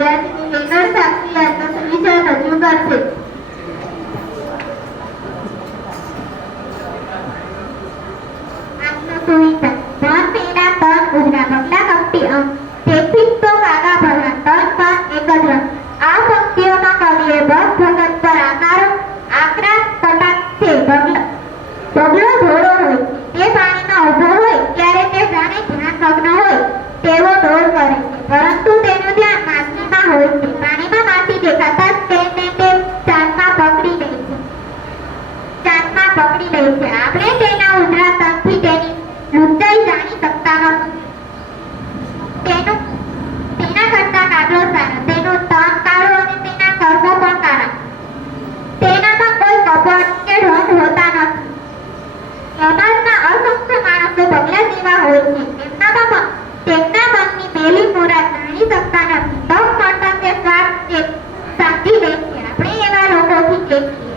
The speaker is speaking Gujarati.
વિદ્યાર્થીની મેઘર સાક્ષી આજનો વિષય રજૂ કરશે. આજનો સુવિચાર ધન પેડા તન ઉજરા બગલા કપટી અંગ તેથી તો કાગા ભલા તન મન એક જ રંગ. આ પંક્તિઓમાં કવિએ ભક્ત ભગત પર આકરા કટાક્ષ છે. બગલો ઘોડો હોય તે પાણીમાં ઊભો હોય ત્યારે તે જાણે ધ્યાનમગ્ન હોય તેવો દોડ કરે છે, પરંતુ તેનું ધ્યાન માછલીમાં હોય છે. પાણીમાં માછી દેખાતા જ તેને ચાંદમાં પકડી લે છે. આપણે તેના ઉજળા તનથી તેની લુચ્ચાઈ જાણી શકતા નથી. તેના કરતા કાગડો સારો, તેનું તન કાળું અને તેના કર્મો પણ કાળા. તેનામાં કોઈ કપટ કે ઢોંગ હોતા નથી. સમાજમાં અસંખ્ય માણસો બગલા જેવા હોય છે. તેમના મનની પહેલી મુરાદ જાણી શકતા નથી. તક મળતા તે સ્વાર્થ સમજી લે છે. આપણે એવા લોકોથી છીએ.